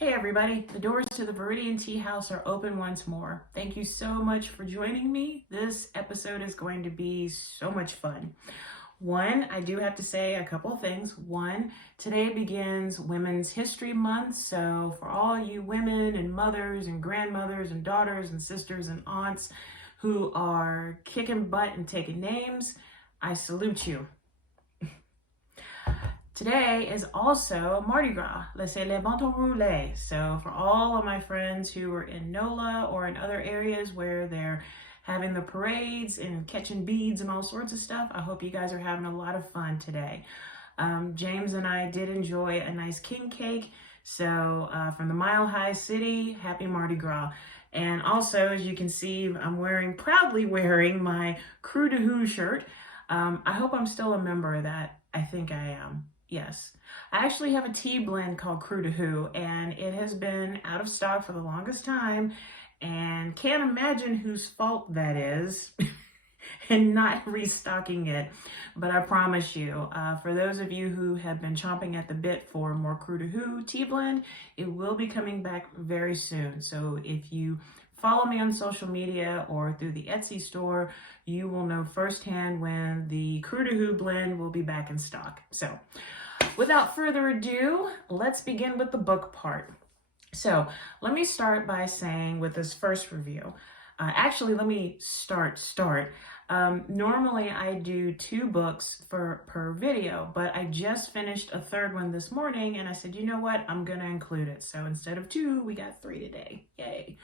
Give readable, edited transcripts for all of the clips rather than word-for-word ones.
Hey everybody, the doors to the Viridian Tea House are open once more. Thank you so much for joining me. This episode is going to be so much fun. One, I do have to say a couple of things. One, today begins Women's History Month, so for all you women and mothers and grandmothers and daughters and sisters and aunts who are kicking butt and taking names, I salute you. Today is also Mardi Gras, Laissez les bâtons rouler. So for all of my friends who are in NOLA or in other areas where they're having the parades and catching beads and all sorts of stuff, I hope you guys are having a lot of fun today. James and I did enjoy a nice king cake. So from the Mile High City, happy Mardi Gras. And also, as you can see, I'm proudly wearing my Crew de Who shirt. I hope I'm still a member of that. I think I am. Yes. I actually have a tea blend called Crew de Who, and it has been out of stock for the longest time, and can't imagine whose fault that is in not restocking it. But I promise you, for those of you who have been chomping at the bit for more Crew de Who tea blend, it will be coming back very soon. So if you follow me on social media or through the Etsy store, you will know firsthand when the Crew de Who blend will be back in stock. So without further ado, let's begin with the book part. So let me start by saying with this first review, let me start. Normally I do 2 books per video, but I just finished a third one this morning and I said, you know what, I'm gonna include it. So instead of 2, we got 3 today. Yay.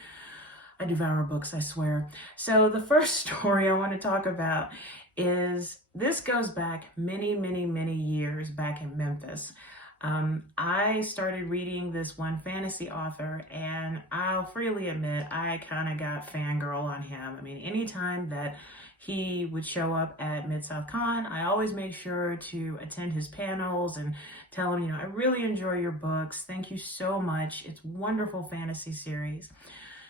I devour books, I swear. So the first story I want to talk about is, this goes back many years back in Memphis. I started reading this one fantasy author, and I'll freely admit I kind of got fangirl on him. I mean, anytime that he would show up at Mid-South Con, I always made sure to attend his panels and tell him, I really enjoy your books. Thank you so much. It's a wonderful fantasy series.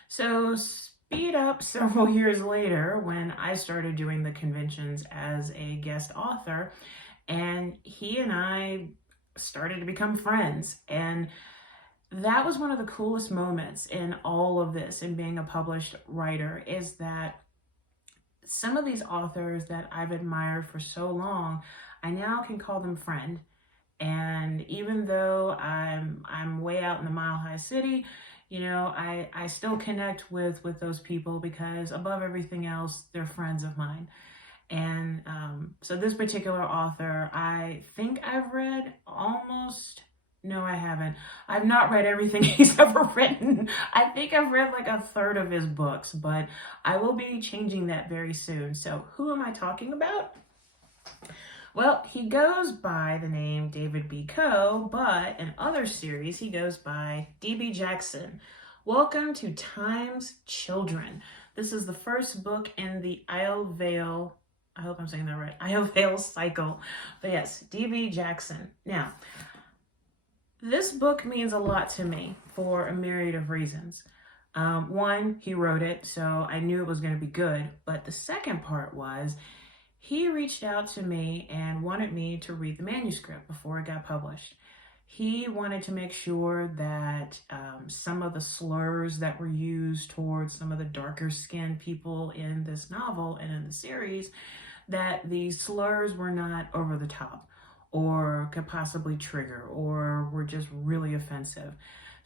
So speed up several years later when I started doing the conventions as a guest author, and he and I started to become friends. And that was one of the coolest moments in all of this, in being a published writer, is that some of these authors that I've admired for so long, I now can call them friend. And even though I'm way out in the Mile High City, I still connect with those people because above everything else, they're friends of mine. And so this particular author, I think I've read no, I haven't. I've not read everything he's ever written. I think I've read like a third of his books, but I will be changing that very soon. So who am I talking about? Well, he goes by the name David B. Coe, but in other series, he goes by D.B. Jackson. Welcome to Time's Children. This is the first book in the Isle Vale, I hope I'm saying that right, Isle Vale cycle. But yes, D.B. Jackson. Now, this book means a lot to me for a myriad of reasons. One, he wrote it, so I knew it was going to be good. But the second part was, he reached out to me and wanted me to read the manuscript before it got published. He wanted to make sure that some of the slurs that were used towards some of the darker skinned people in this novel and in the series, that the slurs were not over the top or could possibly trigger or were just really offensive.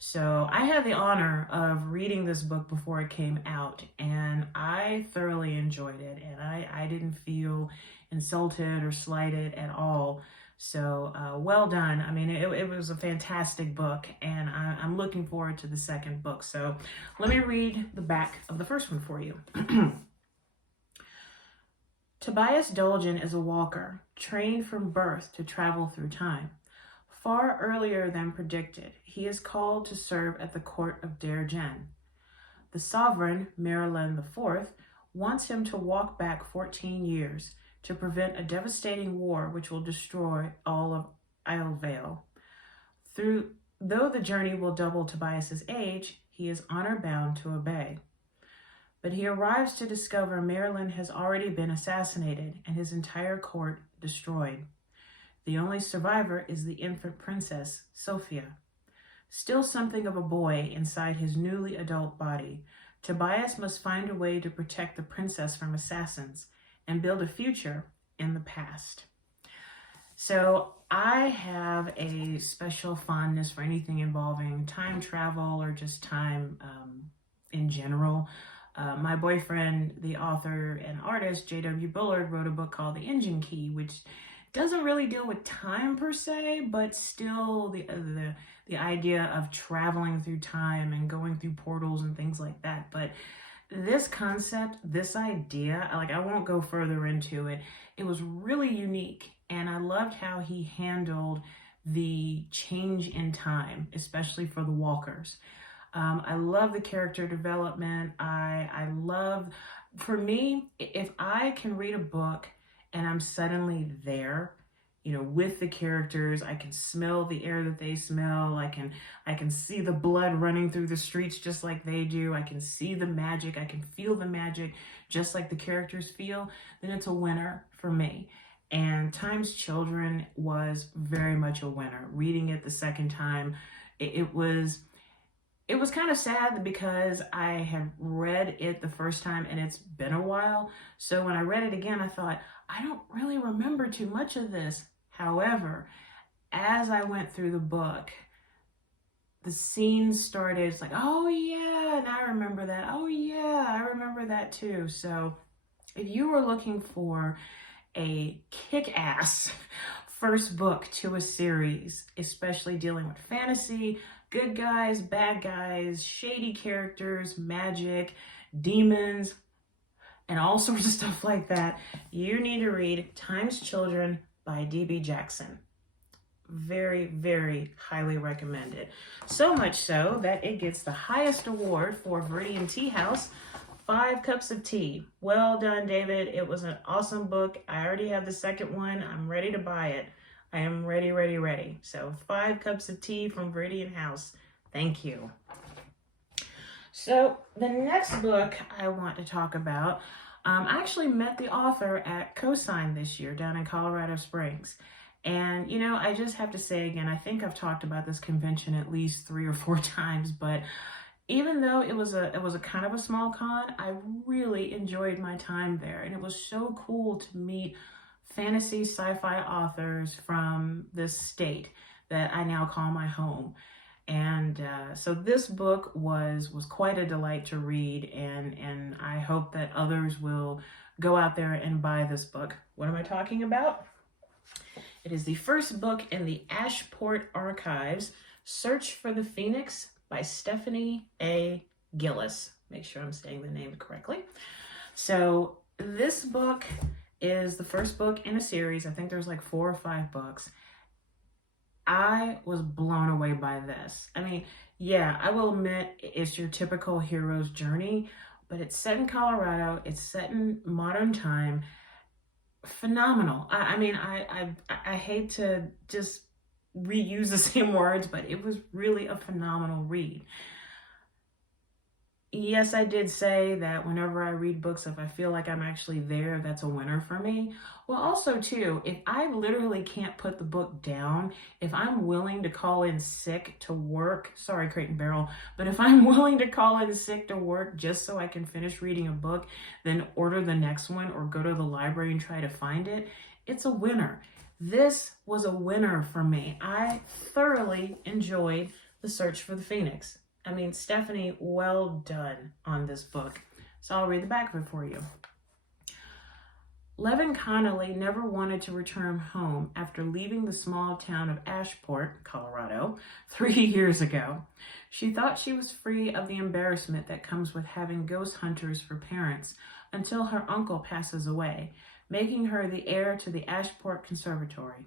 So I had the honor of reading this book before it came out, and I thoroughly enjoyed it, and I didn't feel insulted or slighted at all. So well done. I mean, it was a fantastic book, and I'm looking forward to the second book. So let me read the back of the first one for you. Tobias Dolgen is a walker, trained from birth to travel through time. Far earlier than predicted, he is called to serve at the court of Dare Jen. The sovereign, Maryland IV, wants him to walk back 14 years to prevent a devastating war which will destroy all of Isle Vale. Though the journey will double Tobias's age, he is honor-bound to obey. But he arrives to discover Maryland has already been assassinated and his entire court destroyed. The only survivor is the infant princess, Sophia. Still something of a boy inside his newly adult body, Tobias must find a way to protect the princess from assassins and build a future in the past. So I have a special fondness for anything involving time travel or just time in general. My boyfriend, the author and artist, J.W. Bullard, wrote a book called The Engine Key, which doesn't really deal with time per se, but still the idea of traveling through time and going through portals and things like that. But this concept, this idea, like, I won't go further into it. It was really unique, and I loved how he handled the change in time, especially for the walkers. I love the character development. I love, for me, if I can read a book and I'm suddenly there, you know, with the characters, I can smell the air that they smell. I can see the blood running through the streets just like they do. I can see the magic. I can feel the magic just like the characters feel. Then it's a winner for me. And Time's Children was very much a winner. Reading it the second time, it was kind of sad because I had read it the first time and it's been a while. So when I read it again, I thought, I don't really remember too much of this. However, as I went through the book, the scenes started, it's like, oh yeah, and I remember that. Oh yeah, I remember that too. So if you were looking for a kick-ass first book to a series, especially dealing with fantasy, good guys, bad guys, shady characters, magic, demons, and all sorts of stuff like that, you need to read Time's Children by D.B. Jackson. Very, very highly recommended. So much so that it gets the highest award for Viridian Tea House, 5 cups of tea. Well done, David. It was an awesome book. I already have the second one. I'm ready to buy it. I am ready, ready, ready. So 5 cups of tea from Viridian House. Thank you. So the next book I want to talk about, I actually met the author at Cosign this year down in Colorado Springs. And, you know, I just have to say again, I think I've talked about this convention at least 3 or 4 times, but even though it was a kind of a small con, I really enjoyed my time there. And it was so cool to meet fantasy sci-fi authors from this state that I now call my home. And so this book was quite a delight to read, and I hope that others will go out there and buy this book. What am I talking about? It is the first book in the Ashport Archives, Search for the Phoenix by Stephanie A. Gillis. Make sure I'm saying the name correctly. So this book is the first book in a series. I think there's like 4 or 5 books. I was blown away by this. I mean, yeah, I will admit it's your typical hero's journey, but it's set in Colorado. It's set in modern time. Phenomenal. I mean, I hate to just reuse the same words, but it was really a phenomenal read. Yes, I did say that whenever I read books, if I feel like I'm actually there, that's a winner for me. Well, also too, if I literally can't put the book down, if I'm willing to call in sick to work, sorry, Crate and Barrel, but if I'm willing to call in sick to work just so I can finish reading a book, then order the next one or go to the library and try to find it, it's a winner. This was a winner for me. I thoroughly enjoyed The Search for the Phoenix. I mean, Stephanie, well done on this book. So I'll read the back of it for you. Levin Connolly never wanted to return home after leaving the small town of Ashport, Colorado, 3 years ago. She thought she was free of the embarrassment that comes with having ghost hunters for parents until her uncle passes away, making her the heir to the Ashport Conservatory.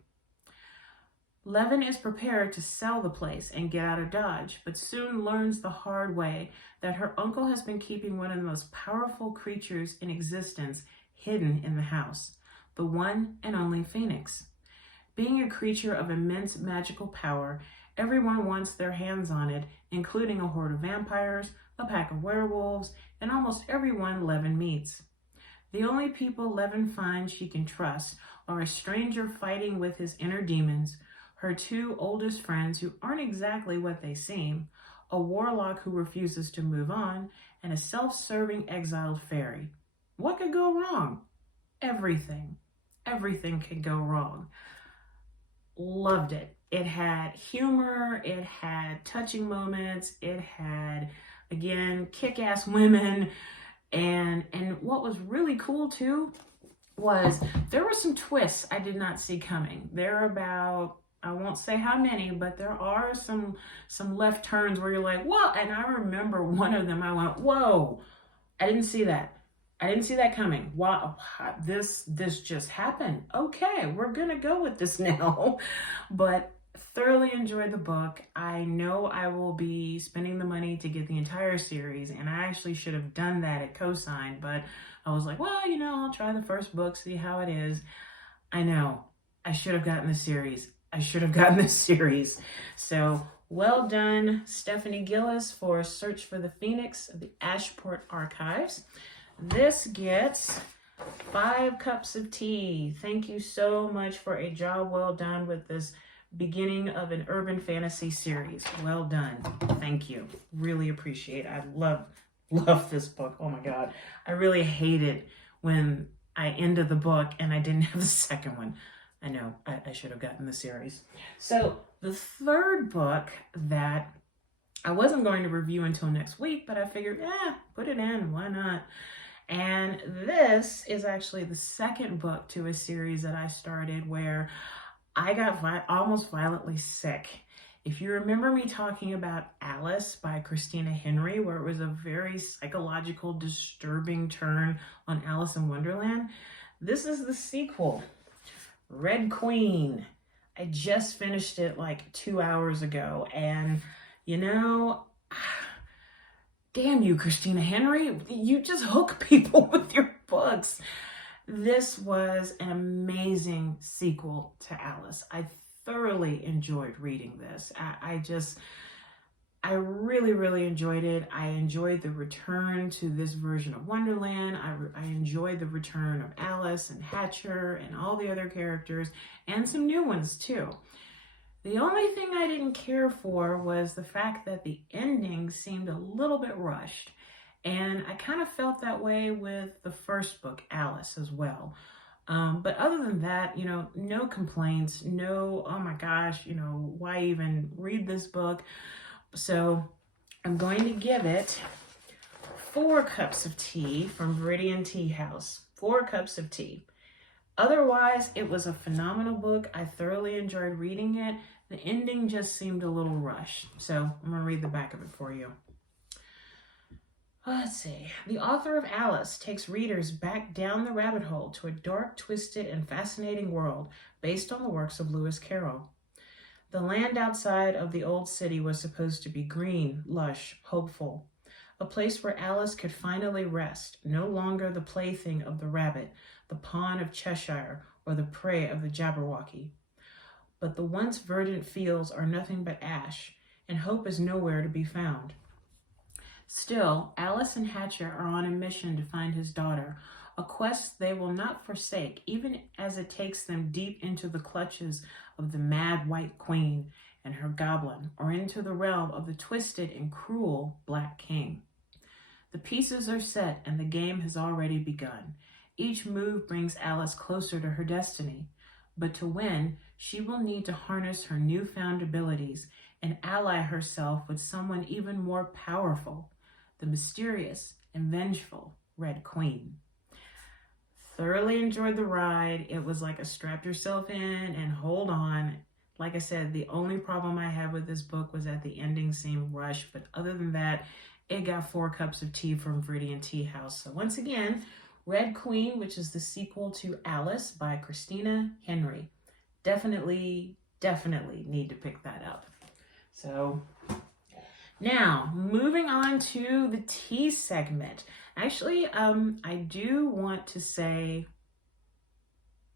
Levin is prepared to sell the place and get out of Dodge, but soon learns the hard way that her uncle has been keeping one of the most powerful creatures in existence hidden in the house, the one and only Phoenix. Being a creature of immense magical power, everyone wants their hands on it, including a horde of vampires, a pack of werewolves, and almost everyone Levin meets. The only people Levin finds she can trust are a stranger fighting with his inner demons, her two oldest friends who aren't exactly what they seem, a warlock who refuses to move on, and a self-serving exiled fairy. What could go wrong? Everything. Everything could go wrong. Loved it. It had humor, it had touching moments, it had, again, kick-ass women, and what was really cool too was there were some twists I did not see coming. There are about, I won't say how many, but there are some left turns where you're like, whoa, and I remember one of them, I went, whoa, I didn't see that. I didn't see that coming. Wow, this just happened. Okay, we're gonna go with this now. But thoroughly enjoyed the book. I know I will be spending the money to get the entire series, and I actually should have done that at Cosign, but I was like, well, you know, I'll try the first book, see how it is. I know, I should have gotten the series. I should have gotten this series. So well done, Stephanie Gillis, for Search for the Phoenix of the Ashport Archives. This gets 5 cups of tea. Thank you so much for a job well done with this beginning of an urban fantasy series. Well done. Thank you. Really appreciate it. I love this book. Oh my God. I really hated when I ended the book and I didn't have the second one. I know, I should have gotten the series. So the third book that I wasn't going to review until next week, but I figured, put it in, why not? And this is actually the second book to a series that I started where I got almost violently sick. If you remember me talking about Alice by Christina Henry, where it was a very psychological, disturbing turn on Alice in Wonderland, this is the sequel, Red Queen. I just finished it like 2 hours ago, and you know, damn you, Christina Henry, you just hook people with your books. This was an amazing sequel to Alice. I thoroughly enjoyed reading this. I really, really enjoyed it. I enjoyed the return to this version of Wonderland. I enjoyed the return of Alice and Hatcher and all the other characters, and some new ones too. The only thing I didn't care for was the fact that the ending seemed a little bit rushed. And I kind of felt that way with the first book, Alice, as well. But other than that, you know, no complaints, no, oh my gosh, you know, why even read this book? So I'm going to give it 4 cups of tea from Viridian Tea House. 4 cups of tea. Otherwise, it was a phenomenal book. I thoroughly enjoyed reading it. The ending just seemed a little rushed. So I'm going to read the back of it for you. Let's see. The author of Alice takes readers back down the rabbit hole to a dark, twisted, and fascinating world based on the works of Lewis Carroll. The land outside of the old city was supposed to be green, lush, hopeful. A place where Alice could finally rest, no longer the plaything of the rabbit, the pawn of Cheshire, or the prey of the Jabberwocky. But the once verdant fields are nothing but ash, and hope is nowhere to be found. Still, Alice and Hatcher are on a mission to find his daughter, a quest they will not forsake, even as it takes them deep into the clutches of the Mad White Queen and her goblin, or into the realm of the twisted and cruel Black King. The pieces are set and the game has already begun. Each move brings Alice closer to her destiny, but to win, she will need to harness her newfound abilities and ally herself with someone even more powerful, the mysterious and vengeful Red Queen. Thoroughly enjoyed the ride. It was like a strap yourself in and hold on. Like I said, the only problem I had with this book was that the ending seemed rushed, but other than that, it got 4 cups of tea from Viridian Tea House. So once again, Red Queen, which is the sequel to Alice by Christina Henry. Definitely need to pick that up. So now, moving on to the tea segment. Actually, I do want to say,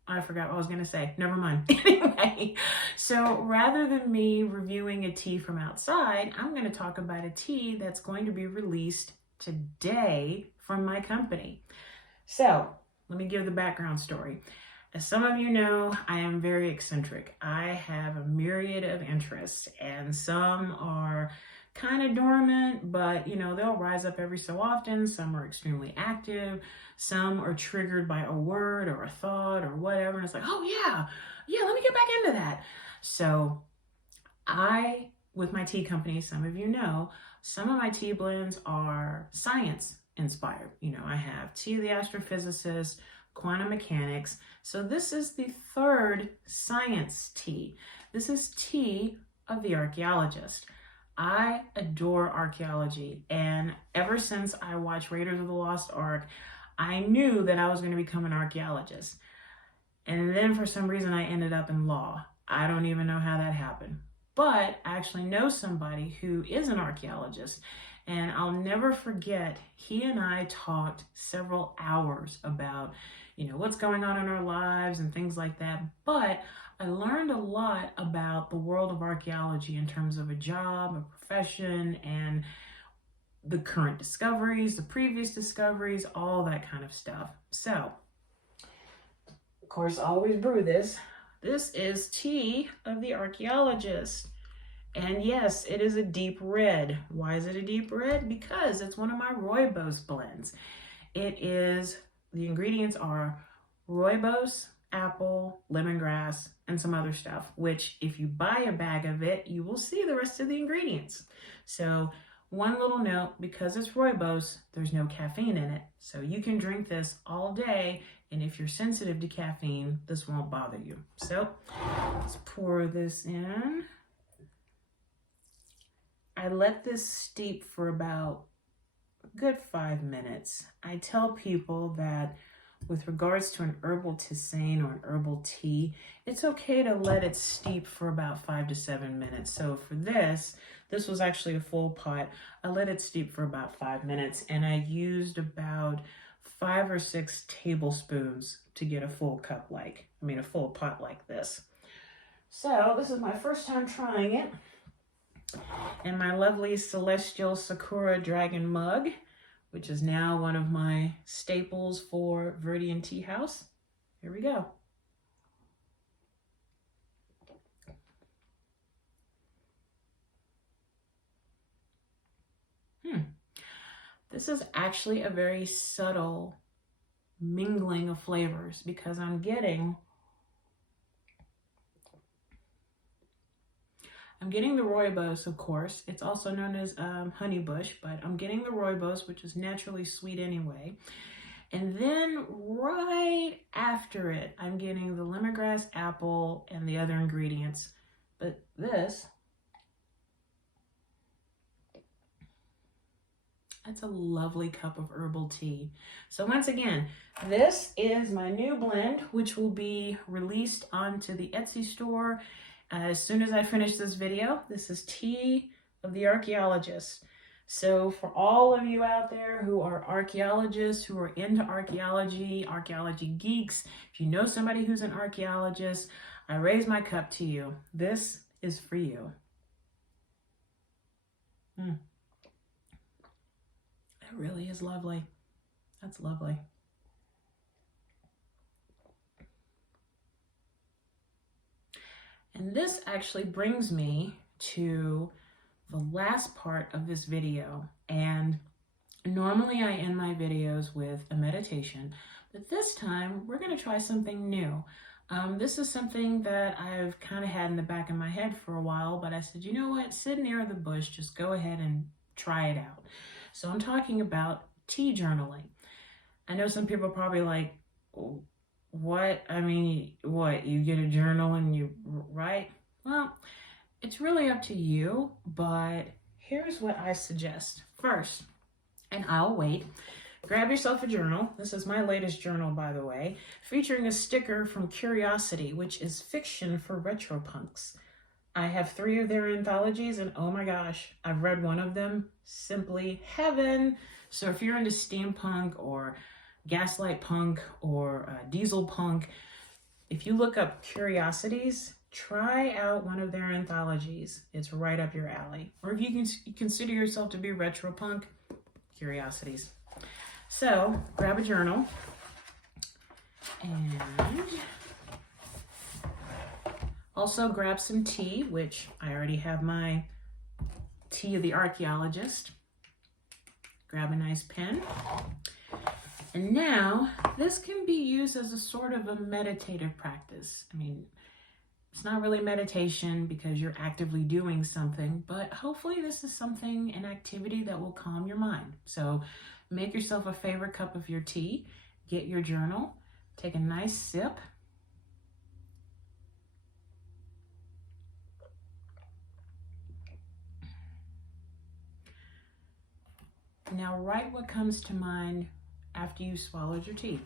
I forgot what I was going to say. Never mind. Anyway, so rather than me reviewing a tea from outside, I'm going to talk about a tea that's going to be released today from my company. So let me give the background story. As some of you know, I am very eccentric. I have a myriad of interests, and some are kind of dormant, but you know, they'll rise up every so often. Some are extremely active. Some are triggered by a word or a thought or whatever. And it's like, oh yeah, let me get back into that. So with my tea company, some of you know, some of my tea blends are science inspired. You know, I have Tea of the Astrophysicist, Quantum Mechanics. So this is the third science tea. This is Tea of the Archaeologist. I adore archaeology, and ever since I watched Raiders of the Lost Ark, I knew that I was going to become an archaeologist. And then for some reason I ended up in law. I don't even know how that happened. But I actually know somebody who is an archaeologist, and I'll never forget, he and I talked several hours about, you know, what's going on in our lives and things like that. But I learned a lot about the world of archaeology in terms of a job, a profession, and the current discoveries, the previous discoveries, all that kind of stuff. So, of course, I always brew this. This is Tea of the Archaeologist. And yes, it is a deep red. Why is it a deep red? Because it's one of my rooibos blends. The ingredients are rooibos, apple, lemongrass, and some other stuff, which if you buy a bag of it, you will see the rest of the ingredients. So one little note, because it's rooibos, there's no caffeine in it. So you can drink this all day, and if you're sensitive to caffeine, this won't bother you. So let's pour this in. I let this steep for about a good 5 minutes. I tell people that with regards to an herbal tisane or an herbal tea, it's okay to let it steep for about 5 to 7 minutes. So for this was actually a full pot. I let it steep for about 5 minutes, and I used about 5 or 6 tablespoons to get a full pot like this. So this is my first time trying it. And my lovely Celestial Sakura Dragon mug, which is now one of my staples for Viridian Tea House. Here we go. This is actually a very subtle mingling of flavors, because I'm getting the rooibos, of course. It's also known as honeybush, but I'm getting the rooibos, which is naturally sweet anyway. And then right after it, I'm getting the lemongrass, apple, and the other ingredients. But that's a lovely cup of herbal tea. So once again, this is my new blend, which will be released onto the Etsy store as soon as I finish this video. This is Tea of the Archaeologist. So for all of you out there who are archaeologists, who are into archaeology geeks, if you know somebody who's an archaeologist, I raise my cup to you. This is for you. It really is lovely. That's lovely. And this actually brings me to the last part of this video. And normally I end my videos with a meditation, but this time we're going to try something new. This is something that I've kind of had in the back of my head for a while, but I said, you know what, sit near the bush, just go ahead and try it out. So I'm talking about tea journaling. I know some people are probably like, what? I mean, what? You get a journal and you write? Well, it's really up to you, but here's what I suggest. First, and I'll wait, grab yourself a journal. This is my latest journal, by the way, featuring a sticker from Curiosity, which is fiction for retropunks. I have 3 of their anthologies, and oh my gosh, I've read one of them, simply heaven. So if you're into steampunk or gaslight punk or diesel punk, if you look up Curiosities, try out one of their anthologies. It's right up your alley. Or if you can consider yourself to be retro punk, Curiosities. So grab a journal, and Also grab some tea, which I already have my Tea of the Archaeologist. Grab a nice pen. And now this can be used as a sort of a meditative practice. I mean, it's not really meditation because you're actively doing something, but hopefully this is something, an activity that will calm your mind. So make yourself a favorite cup of your tea, get your journal, take a nice sip. Now write what comes to mind after you swallowed your tea.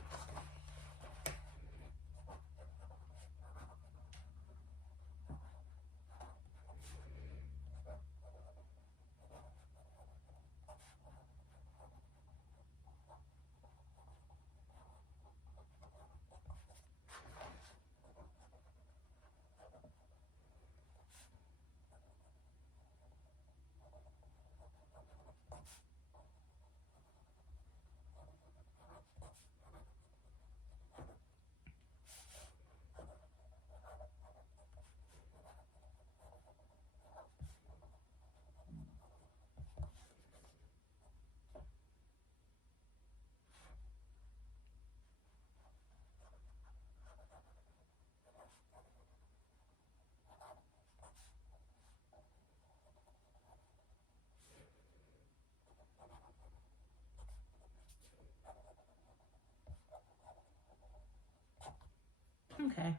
Okay.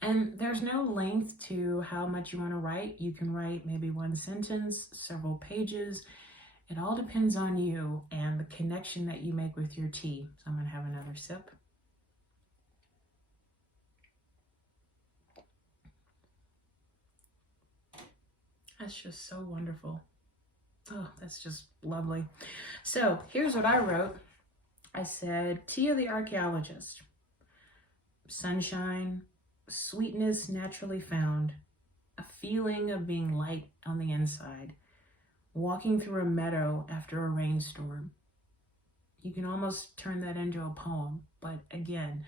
And there's no length to how much you want to write. You can write maybe one sentence, several pages. It all depends on you and the connection that you make with your tea. So I'm going to have another sip. That's just so wonderful. Oh, that's just lovely. So here's what I wrote. I said, Tea of the Archaeologist. Sunshine, sweetness naturally found, a feeling of being light on the inside, walking through a meadow after a rainstorm. You can almost turn that into a poem, but again,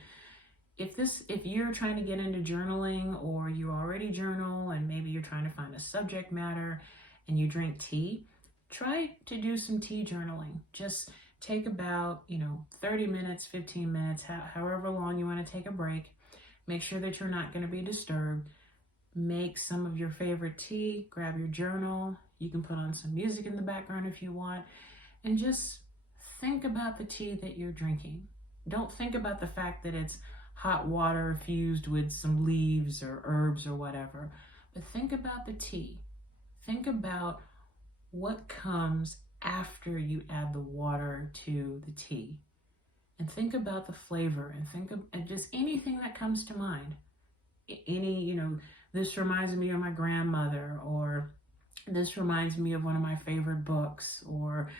if you're trying to get into journaling or you already journal and maybe you're trying to find a subject matter and you drink tea, try to do some tea journaling. Just take about, 30 minutes, 15 minutes, however long you want to take a break. Make sure that you're not going to be disturbed. Make some of your favorite tea, grab your journal. You can put on some music in the background if you want, and just think about the tea that you're drinking. Don't think about the fact that it's hot water fused with some leaves or herbs or whatever, but think about the tea. Think about what comes after you add the water to the tea, and think about the flavor, and think of just anything that comes to mind. This reminds me of my grandmother, or this reminds me of one of my favorite books, or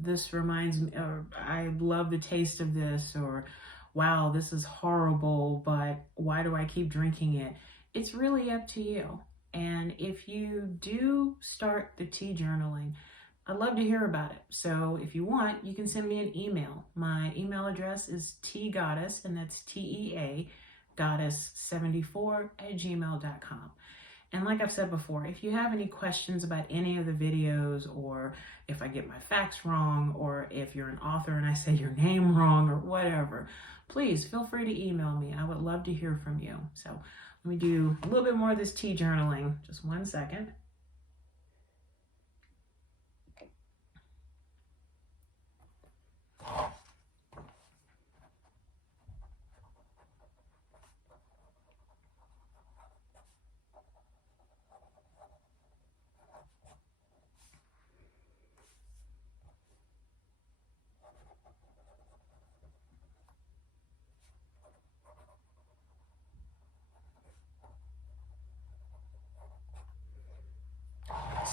this reminds me, or I love the taste of this, or wow, this is horrible, but why do I keep drinking it? It's really up to you. And if you do start the tea journaling, I'd love to hear about it. So if you want, you can send me an email. My email address is teagoddess, and that's TEA, goddess74@gmail.com. And like I've said before, if you have any questions about any of the videos, or if I get my facts wrong, or if you're an author and I say your name wrong or whatever, please feel free to email me. I would love to hear from you. So let me do a little bit more of this tea journaling. Just one second.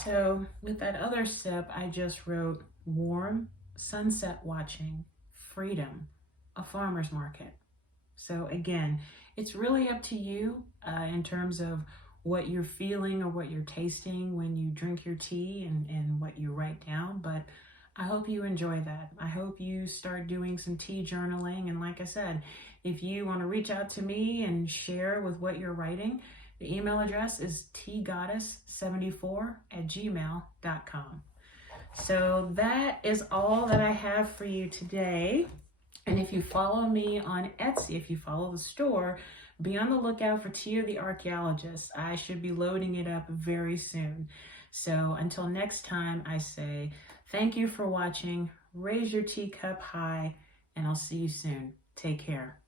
So with that other sip, I just wrote warm, sunset watching, freedom, a farmer's market. So again, it's really up to you in terms of what you're feeling or what you're tasting when you drink your tea, and what you write down. But I hope you enjoy that. I hope you start doing some tea journaling. And like I said, if you want to reach out to me and share with what you're writing, The email address is teagoddess74@gmail.com. So that is all that I have for you today. And if you follow me on Etsy, if you follow the store, be on the lookout for Tea of the Archaeologist. I should be loading it up very soon. So until next time, I say thank you for watching. Raise your teacup high, and I'll see you soon. Take care.